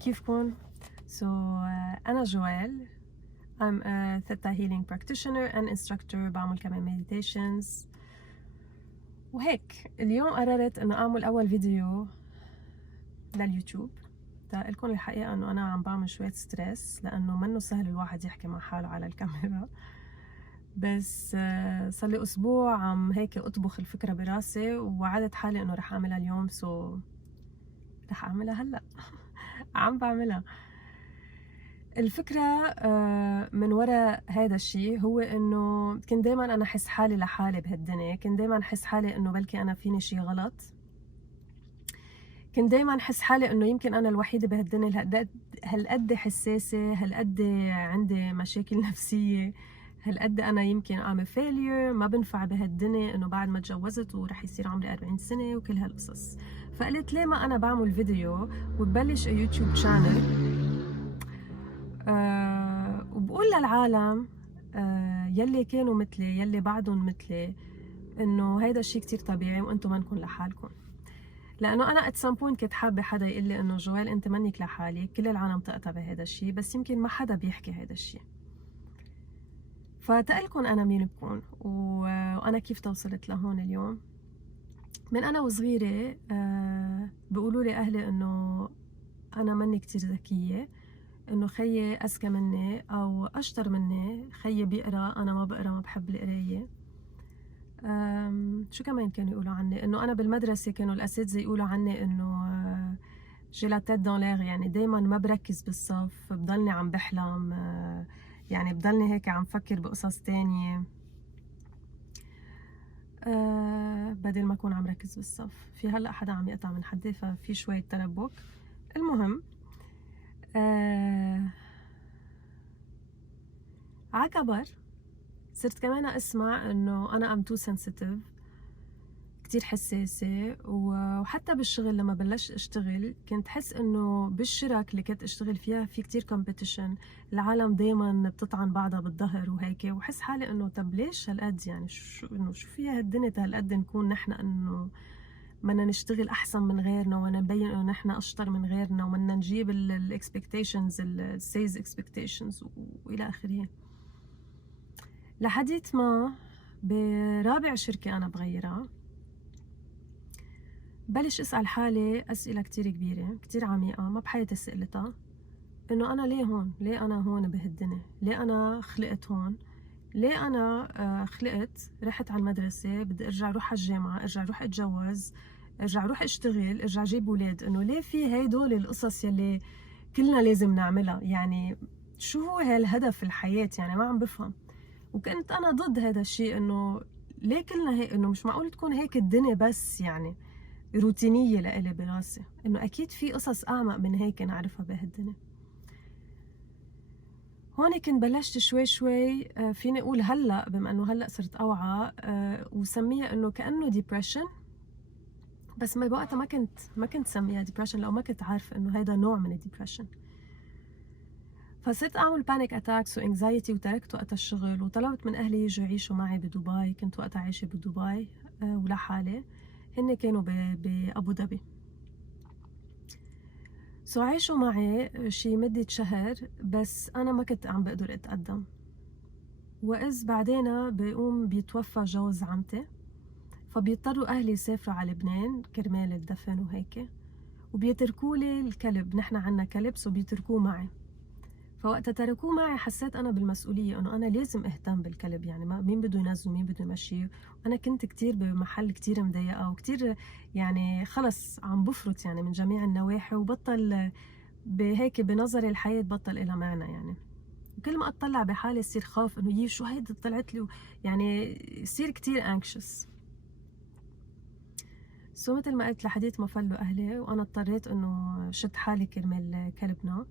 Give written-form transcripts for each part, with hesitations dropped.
كيفكن؟ أنا جوال. I'm a Theta Healing Practitioner and Instructor. بعمل كمان meditations. وهيك اليوم قررت إنه أعمل أول فيديو لليوتيوب. لكم الحقيقة إنه أنا عم بعمل شوية ستريس لأنه منه سهل الواحد يحكي مع حاله على الكاميرا. بس صار لي أسبوع عم هيك أطبخ الفكرة براسي، ووعدت حالي إنه رح أعملها اليوم. رح أعملها هلأ. عم بعملها. الفكرة من وراء هذا الشيء هو إنه كنت دايما أنا أحس حالي لحالي بهالدنيا، كنت دايما أحس حالي إنه بلكي أنا فيني شيء غلط، كنت دايما أحس حالي إنه يمكن أنا الوحيدة بهالدنيا هالقد حساسة، هالقد عندي مشاكل نفسية، هالقد أنا يمكن I'm a failure، ما بنفع بهالدنيا، إنه بعد ما تجوزت ورح يصير عمري 40 سنة وكل هالقصص. فقلت ليه ما أنا بعمل فيديو وببلش يوتيوب شانل وبقول للعالم يلي كانوا مثلي يلي بعدهم مثلي انه هيدا الشيء كتير طبيعي وانتم منكن لحالكم. لانه انا at some point كنت حابه حدا يقول لي انه جوال انت منك لحالك، كل العالم تقطع بهذا الشيء، بس يمكن ما حدا بيحكي هذا الشيء. فتقلكن انا مين بكون وانا كيف توصلت لهون اليوم. من انا وصغيره بيقولوا لي اهلي انه انا مني كتير ذكيه، انه خيي اذكى مني او اشطر مني، خيي بيقرا انا ما بقرا، ما بحب القرايه. شو كمان كانوا يقولوا عني؟ انه انا بالمدرسه كانوا الاساتذه يقولوا عني انه جي لا تيت دون لير، يعني دائما ما بركز بالصف، بضلني عم بحلم، يعني بضلني هيك عم فكر بقصص تانية بدل ما اكون عم ركز بالصف. في هلا حدا عم يقطع من حدي ففي شويه تربك. المهم عكبر صرت كمان اسمع انه انا ام تو سنسيتيف، كتير حساسة. وحتى بالشغل لما بلشت اشتغل كنت حس انه بالشرك اللي كنت اشتغل فيها في كتير كومبيتيشن، العالم دايما بتطعن بعضها بالظهر وهيك، وحس حالي انه طب ليش هالقد، يعني شو فيها هالدنيا هالقد نكون نحن انه بدنا نشتغل احسن من غيرنا وبدنا نبين انه نحن اشطر من غيرنا وبدنا نجيب الاكسبكتيشنز السيلز اكسبكتيشنز والى اخره. لحديت ما برابع شركة أنا بغيرها بلش أسأل حالي أسئلة كتير كبيرة كتير عميقة ما بحياتي سألتها، إنه أنا ليه هون؟ ليه أنا هون بهالدنيا؟ ليه أنا خلقت هون؟ ليه أنا خلقت رحت على المدرسة، بدي أرجع أروح على الجامعة، أرجع أروح أتجوز، أرجع أروح أشتغل، أرجع أجيب أولاد؟ إنه ليه في هيدول القصص يلي كلنا لازم نعملها؟ يعني شو هو هالهدف الحياة؟ يعني ما عم بفهم. وكنت انا ضد هذا الشيء، انه ليه كلنا هيك، انه مش معقول تكون هيك الدنيا بس يعني روتينيه لإلي براسي، انه اكيد في قصص اعمق من هيك نعرفها بهالدنيا. هون كنت بلشت شوي شوي فيني اقول هلا، بما انه هلا صرت اوعى وسميها انه كانه ديبرشن، بس ما بوقتها ما كنت سميها ديبرشن لو ما كنت عارفه انه هذا نوع من الديبرشن. فصرت اعمل بانيك اتاكس وانكزايتي، وتركت وقتها الشغل وطلبت من اهلي يجوا يعيشوا معي بدبي. كنت وقتها عايشه بدبي ولحالي، هن كانوا بابو ظبي. عاشوا معي شي مدة شهر، بس انا ما كنت عم بقدر اتقدم. واذ بعدين بيقوم بيتوفى جوز عمتي، فبيضطروا اهلي يسافروا على لبنان كرمال الدفن وهيك، وبيتركولي الكلب، نحن عنا كلب بيتركوه معي. فوقتها تركوه معي حسيت انا بالمسؤوليه انه انا لازم اهتم بالكلب، يعني ما مين بده ينزله مين بده يمشيه. انا كنت كتير بمحل كتير مضيقه وكتير يعني خلص عم بفرط يعني من جميع النواحي، وبطل بهيك بنظري الحياه بطل لها معنى يعني. وكل ما اطلع بحالي يصير خاف انه يي شو هيدا طلعت لي، يعني يصير كتير anxious. مثل ما قلت لحديت ما فلوا اهلي وانا اضطريت انه شد حالي كرمال كلبنا.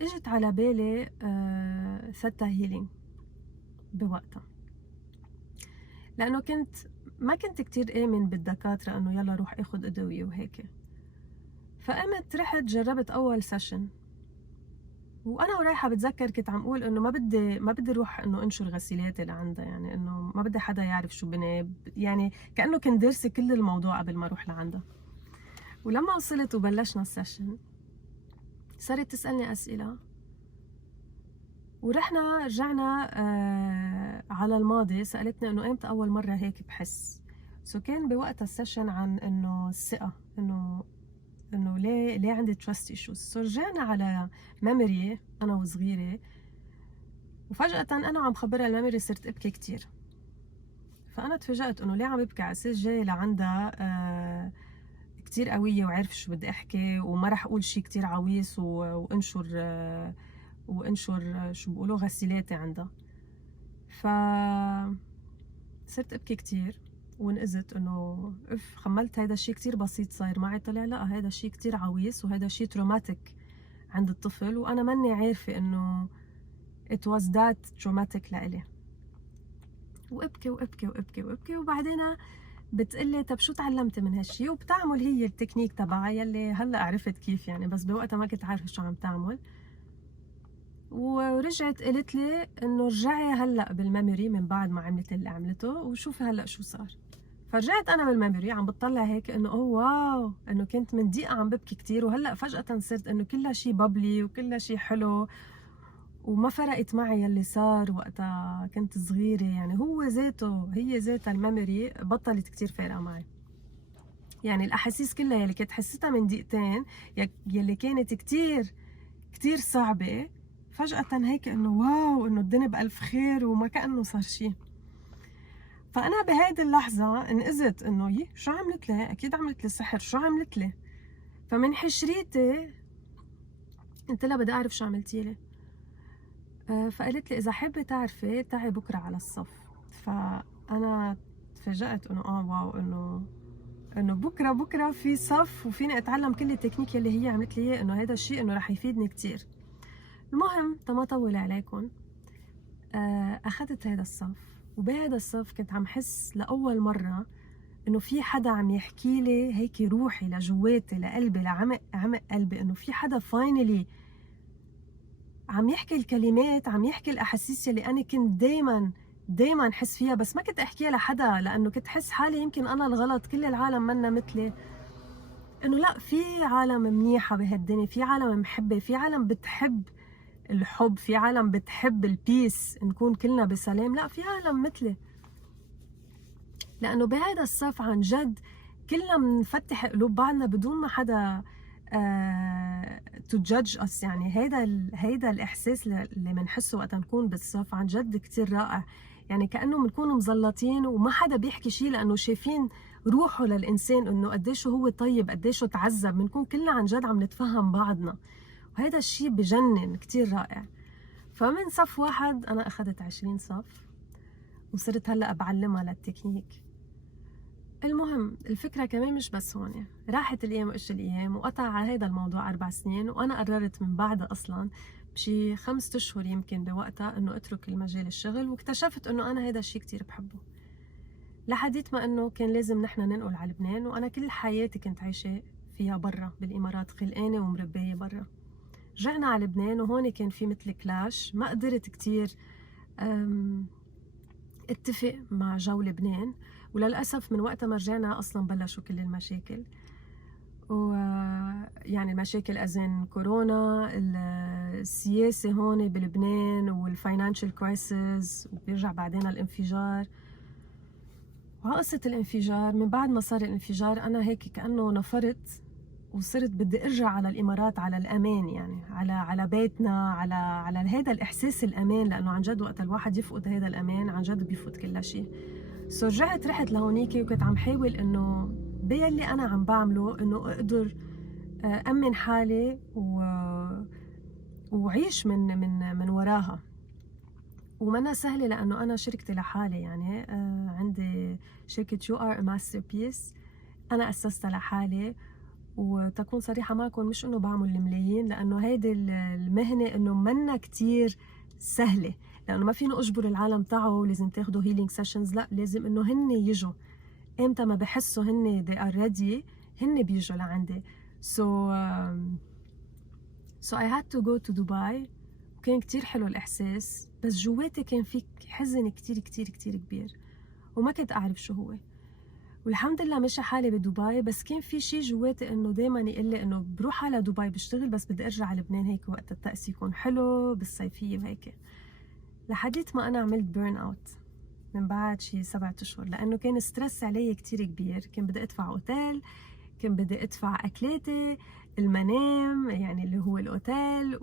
اجت على بالي ثتا هيلينج بوقتها، لانه ما كنت كتير امن بالدكاتره انه يلا روح اخذ ادويه وهيك. فقمت رحت جربت اول سيشن، وانا ورايحه بتذكر كنت عم اقول انه ما بدي اروح انه انشر غسيلاتي لعندها، يعني انه ما بدي حدا يعرف شو بني، يعني كانه كنت دارسه كل الموضوع قبل ما اروح لعندها. ولما وصلت وبلشنا السيشن صارت تسألني أسئلة، ورحنا رجعنا على الماضي. سألتني إنه إمتى أول مرة هيك بحس. كان بوقت السيشن عن إنه الثقة، إنه ليه عندي trust issues. رجعنا على ميموري أنا وصغيرة، وفجأة أنا عم خبرها الميموري صرت أبكي كتير. فأنا تفاجأت إنه ليه عم ببكي، على أساس جاي لعندها كتير قوية وعارف شو بدي أحكي، وما رح أقول شي كتير عويص وانشر شو بيقولوا غسيلاتي عندها. صرت أبكي كتير وانقذت إنه خملت هيدا الشي كتير بسيط صاير معي. طلع لا، هيدا الشي كتير عويص وهيدا الشي تروماتيك عند الطفل، وأنا ماني عارفة إنه it was that traumatic لإلي. وابكي وابكي وابكي وابكي، وبعدين بتقلي طب شو تعلمتي من هالشي، وبتعمل هي التكنيك تبعها يلي هلا عرفت كيف يعني، بس بوقتها ما كنت عارفه شو عم تعمل. ورجعت قالت لي انه رجعي هلا بالميموري من بعد ما عملت اللي عملته وشوفي هلا شو صار. فرجعت انا بالميموري عم بتطلع هيك انه اوه واو، انه كنت من دقيقه عم ببكي كتير، وهلا فجاه صرت انه كل شيء بابلي وكل شيء حلو، وما فرقت معي يلي صار وقتها كنت صغيره. يعني هي ذاتها الميموري بطلت كتير فارقه معي. يعني الاحاسيس كلها يلي كنت حسيتها من دقيقتين، يلي كانت كتير كتير صعبه، فجأة هيك انه واو، انه الدنيا بألف خير وما كأنه صار شيء. فأنا بهيدي اللحظة انقذت انه شو عملت لي؟ أكيد عملت لي سحر، شو عملت لي؟ فمن حشريتي قلت لها بدي أعرف شو عملتي لي. فقالت لي إذا حابة تعرفي تعي بكرة على الصف. فأنا تفاجأت انه واو، انه بكرة في صف وفيني أتعلم كل التكنيك اللي هي عملت لي إياه، انه هذا الشيء انه رح يفيدني كتير. المهم ما طول عليكم، أخذت هذا الصف، وبهذا الصف كنت عم حس لأول مرة إنه في حدا عم يحكي لي هيك روحي لجواتي لقلبي لعمق عمق قلبي، إنه في حدا فاينلي عم يحكي الكلمات، عم يحكي الأحاسيس اللي أنا كنت دايما حس فيها، بس ما كنت أحكيها لحدا لأنه كنت حس حالي يمكن أنا الغلط، كل العالم منا مثلي. إنه لا، في عالم منيحة بهالدنيا، في عالم محبة، في عالم بتحب الحب، في عالم بتحب البيس، نكون كلنا بسلام. لا، في عالم مثلي. لأنه بهذا الصف عن جد كلنا بنفتح قلوب بعضنا بدون ما حدا to judge us. يعني هيدا الإحساس اللي بنحسه وقت نكون بالصف عن جد كتير رائع. يعني كأنه بنكون مزلطين وما حدا بيحكي شيء، لأنه شايفين روحه للإنسان، إنه قديشه هو طيب، قديشه تعذب، بنكون كلنا عن جد عم نتفهم بعضنا، وهذا الشيء بجنن كتير رائع. فمن صف واحد أنا أخذت 20 صف، وصرت هلأ بعلمها للتكنيك. المهم الفكرة كمان مش بس هون، راحت الأيام وإيش الأيام، وقطع على هيدا الموضوع 4 سنين، وأنا قررت من بعدها أصلاً بشي 5 أشهر يمكن بوقتها إنه أترك المجال الشغل، واكتشفت إنه أنا هيدا الشي كتير بحبه. لحديت ما إنه كان لازم نحن ننقل على لبنان، وأنا كل حياتي كنت عايشة فيها برا بالإمارات، خلقانة ومربية برا. رجعنا على لبنان، وهون كان في مثل كلاش، ما قدرت كتير اتفق مع جو لبنان، وللأسف من وقت ما رجعنا أصلا بلشوا كل المشاكل. ويعني المشاكل أزين كورونا، السياسة هون بلبنان، والفاينانشال كرايسيس، وبيرجع بعدين الانفجار. وقصة الانفجار، من بعد ما صار الانفجار أنا هيك كأنه نفرت، وصرت بدي ارجع على الامارات، على الامان، يعني على بيتنا، على هذا الاحساس الامان، لانه عن جد وقت الواحد يفقد هذا الامان عن جد بيفقد كل شيء. رحت لهونيك، وكنت عم حاول انه باللي انا عم بعمله انه اقدر امن حالي وعيش من وراها. ومنا سهله لانه انا شركتي لحالي، يعني عندي شركه يو ار ماستر بيس، انا اسستها لحالي. وتكون صريحة معكم، مش انه بعمل الملايين، لانه هيدي المهنة انه منا كتير سهلة، لانه ما فينا اجبر العالم تعوا لازم تاخدوا هيلينج سيشنز، لا، لازم انه هن يجوا امتى ما بحسوا هن they are ready، هن بيجوا لعندي. so I had to go to Dubai. وكان كتير حلو الاحساس، بس جواتي كان في حزن كتير كتير كتير كبير، وما كنت اعرف شو هو. والحمد لله مشى حالي بدبي. بس كان في شيء جواتي انه دائما يقول لي انه بروح على دبي بشتغل، بس بدي ارجع على لبنان هيك وقت الطقس يكون حلو بالصيفيه وهيك. لحديت ما انا عملت بيرن اوت من بعد شي 7 اشهر، لانه كان ستريس علي كتير كبير. كان بدي ادفع اوتيل، كان بدي ادفع اكلاتي، المنام يعني اللي هو الاوتيل،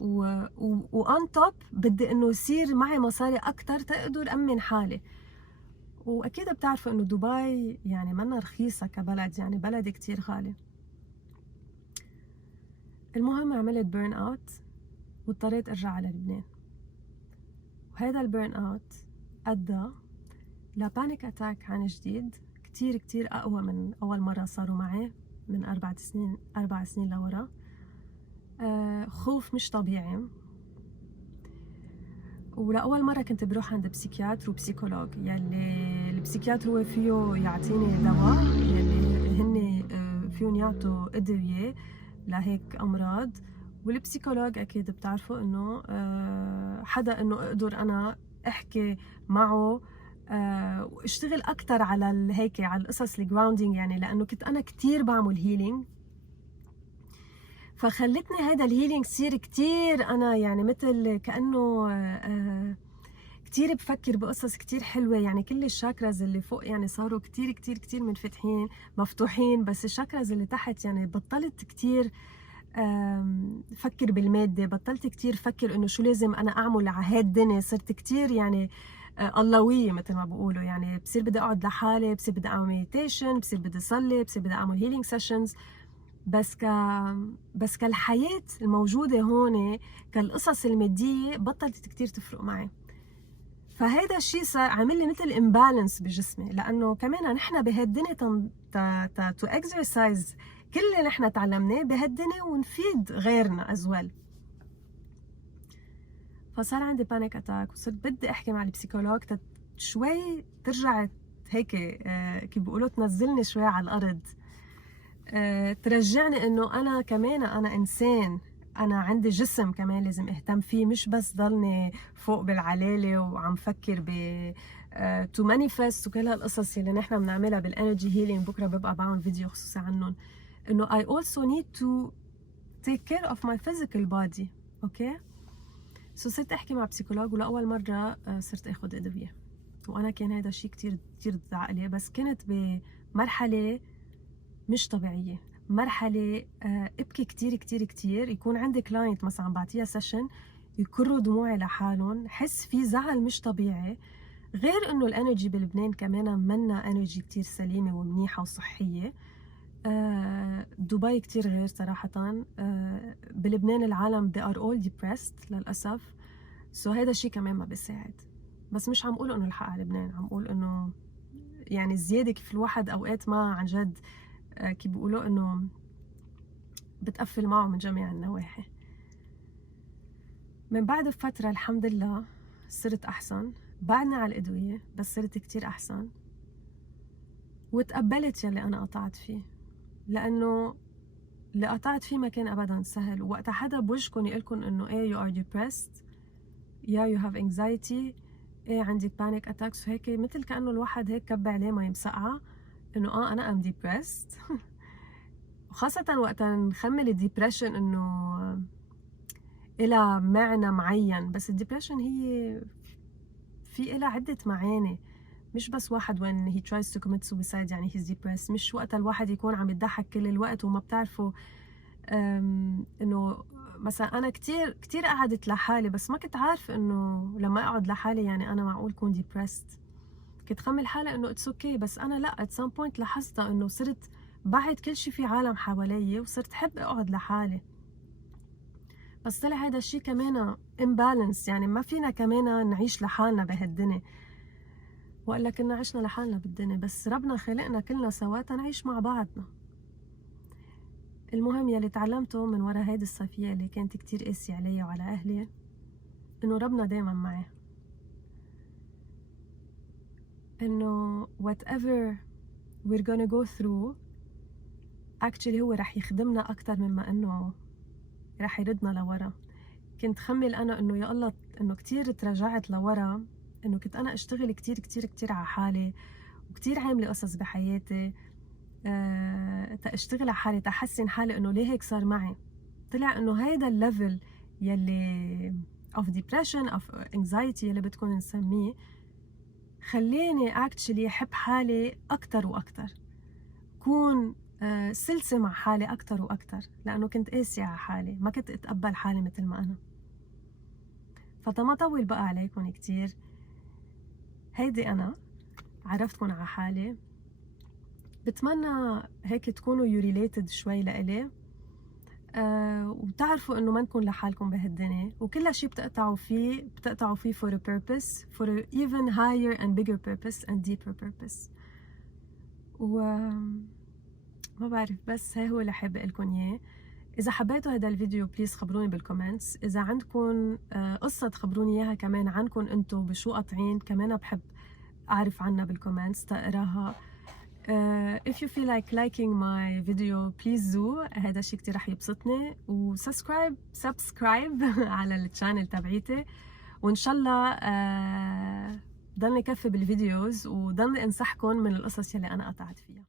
وان توب بدي انه يصير معي مصاري اكثر تقدر امن حالي. واكيد بتعرفوا انه دبي يعني منا رخيصه كبلد، يعني بلد كتير غالي. المهم عملت بيرن اوت واضطريت ارجع على لبنان. وهذا البيرن اوت ادى لبانيك اتاك عن جديد، كتير كتير اقوى من اول مره صاروا معي من 4 سنين لورا. خوف مش طبيعي. ولأول مرة كنت بروح عند بسيكياتر وبسيكولوج، يلي البسيكياتر هو فيه يعطيني دواء يلي هن فيهم يعطوا أدوية لهيك أمراض. والبسيكولوج أكيد بتعرفوا إنه حدا إنه أقدر أنا أحكي معه واشتغل أكتر على هيك على القصص الجراوندينج، يعني لأنه كنت أنا كتير بعمل هيلينج. فخلتني هذا الهيلينج يصير كتير أنا يعني مثل كأنه كتير بفكر بقصص كتير حلوة. يعني كل الشاكراز اللي فوق يعني صاروا كتير كتير كتير منفتحين مفتوحين، بس الشاكراز اللي تحت يعني بطلت كتير فكر بالمادة، بطلت كتير فكر إنه شو لازم أنا أعمل على هالدنيا. صرت كتير يعني اللهوية مثل ما بقولوا، يعني بصير بدي أقعد لحالي، بصير بدي أعمل ميديتيشن، بصير بدي أصلي، بصير بدي أعمل هيلينج سيشنز. بس كالحياة الموجودة هون، كالقصص المادية بطلت كتير تفرق معي. فهذا الشيء صار عامل لي مثل امبالانس بجسمي، لانه كمان نحن بهالدنيا تو اكسرسايز كل اللي نحن تعلمناه بهالدنيا ونفيد غيرنا از ويل. فصار عندي بانيك اتاك وصرت بدي احكي مع البسيكولوج شوي ترجع هيك كيف بيقولوا تنزلني شوي على الارض، ترجعني انه انا كمان انا انسان، انا عندي جسم كمان لازم اهتم فيه، مش بس ضلني فوق بالعلالة وعم فكر ب تو مانيفست وكل هالقصص اللي نحن بنعملها بالانرجي هيلينج. بكره ببقى بعمل فيديو خصوصي عنهم. انه I also need to take care of my physical body. اوكي صرت احكي مع بسيكولوج، ولاول مره صرت اخذ ادويه. وانا كان هذا الشيء كتير كتير ضد عقلي، بس كنت بمرحله مش طبيعية. مرحلة ابكي كتير كتير كتير، يكون عندي كلاينت مثلا عم بعطيها سيشن يكروا دموعي لحالهم، حس في زعل مش طبيعي. غير انه الانرجي بلبنان كمان منا انرجي كتير سليمة ومنيحة وصحية. دبي كتير غير صراحة. بلبنان العالم they are all depressed للأسف. هيدا الشيء كمان ما بيساعد. بس مش عم اقول انه الحق على لبنان، عم اقول انه يعني الزيادة كيف الواحد اوقات ما عن جد كيف بيقولوا انه بتقفل معه من جميع النواحي. من بعد بفترة الحمد لله صرت أحسن، بعدني على الأدوية بس صرت كتير أحسن. وتقبلت يلي أنا قطعت فيه، لأنه اللي قطعت فيه ما كان أبدا سهل. وقت حدا بوجهكم يقلكن إنه إيه you are depressed، يا you have anxiety، إيه عندك panic attacks وهيك، مثل كأنه الواحد هيك كب عليه مي مسقعة إنه أنا am depressed. وخاصة وقت نخمل الديبريشن إنه إلها معنى معين، بس الديبريشن هي في إلها عدة معاني، مش بس واحد when he tries to commit suicide يعني he's depressed. مش وقت الواحد يكون عم يضحك كل الوقت وما بتعرفوا إنه مثلا أنا كتير قعدت لحالي، بس ما كنت عارف إنه لما أقعد لحالي يعني أنا معقول كون depressed. كنت خمل حالي إنه it's okay، بس أنا لا at some point لاحظت إنه صرت بعد كل شي في عالم حوالي وصرت حب أقعد لحالي. بس طلع هذا الشيء كمان امبالانس، يعني ما فينا كمان نعيش لحالنا بهالدنيا. وقال كنا عشنا لحالنا بالدنيا، بس ربنا خلقنا كلنا سوا نعيش مع بعضنا. المهم يلي تعلمته من ورا هيدي الصيفية اللي كانت كتير قاسية علي وعلى أهلي، إنه ربنا دايما معي، إنه whatever we're gonna go through actually هو رح يخدمنا أكتر مما إنه رح يردنا لورا. كنت خمل أنا إنه يا الله إنه كتير تراجعت لورا، إنه كنت أنا أشتغل كتير كتير كتير على حالي وكتير عاملة قصص بحياتي، تأشتغل على حالي، تحسن حالي إنه ليه هيك صار معي. طلع إنه هيدا الليفل يلي of depression of anxiety يلي بتكون نسميه خليني actually أحب حالي أكتر وأكتر، كون سلسة مع حالي أكتر وأكتر، لأنه كنت قاسية على حالي، ما كنت أتقبل حالي مثل ما أنا. فما طول بقى عليكم كتير، هيدي أنا عرفتكم على حالي. بتمنى هيك تكونوا you related شوي لإلي، وتعرفوا إنه ما نكون لحالكم بهالدنيا، وكل شيء بتقطعوا فيه for a purpose, for a even higher and bigger purpose and deeper purpose. ما بعرف، بس هاي هو اللي حابة لكم إياه. إذا حبيتوا هذا الفيديو بليز خبروني بالكومنتس. إذا عندكم قصة تخبروني إياها كمان عنكم أنتو بشو قاطعين، كمان بحب أعرف عنها بالكومنتس تقراها. if you feel like liking my video please do، هذا الشيء كتير رح يبسطني. وسبسكرايب على الشانل تبعيتي، وإن شاء الله ضلني كفي بالفيديوز، وضلني أنصحكم من القصص يلي أنا قطعت فيها.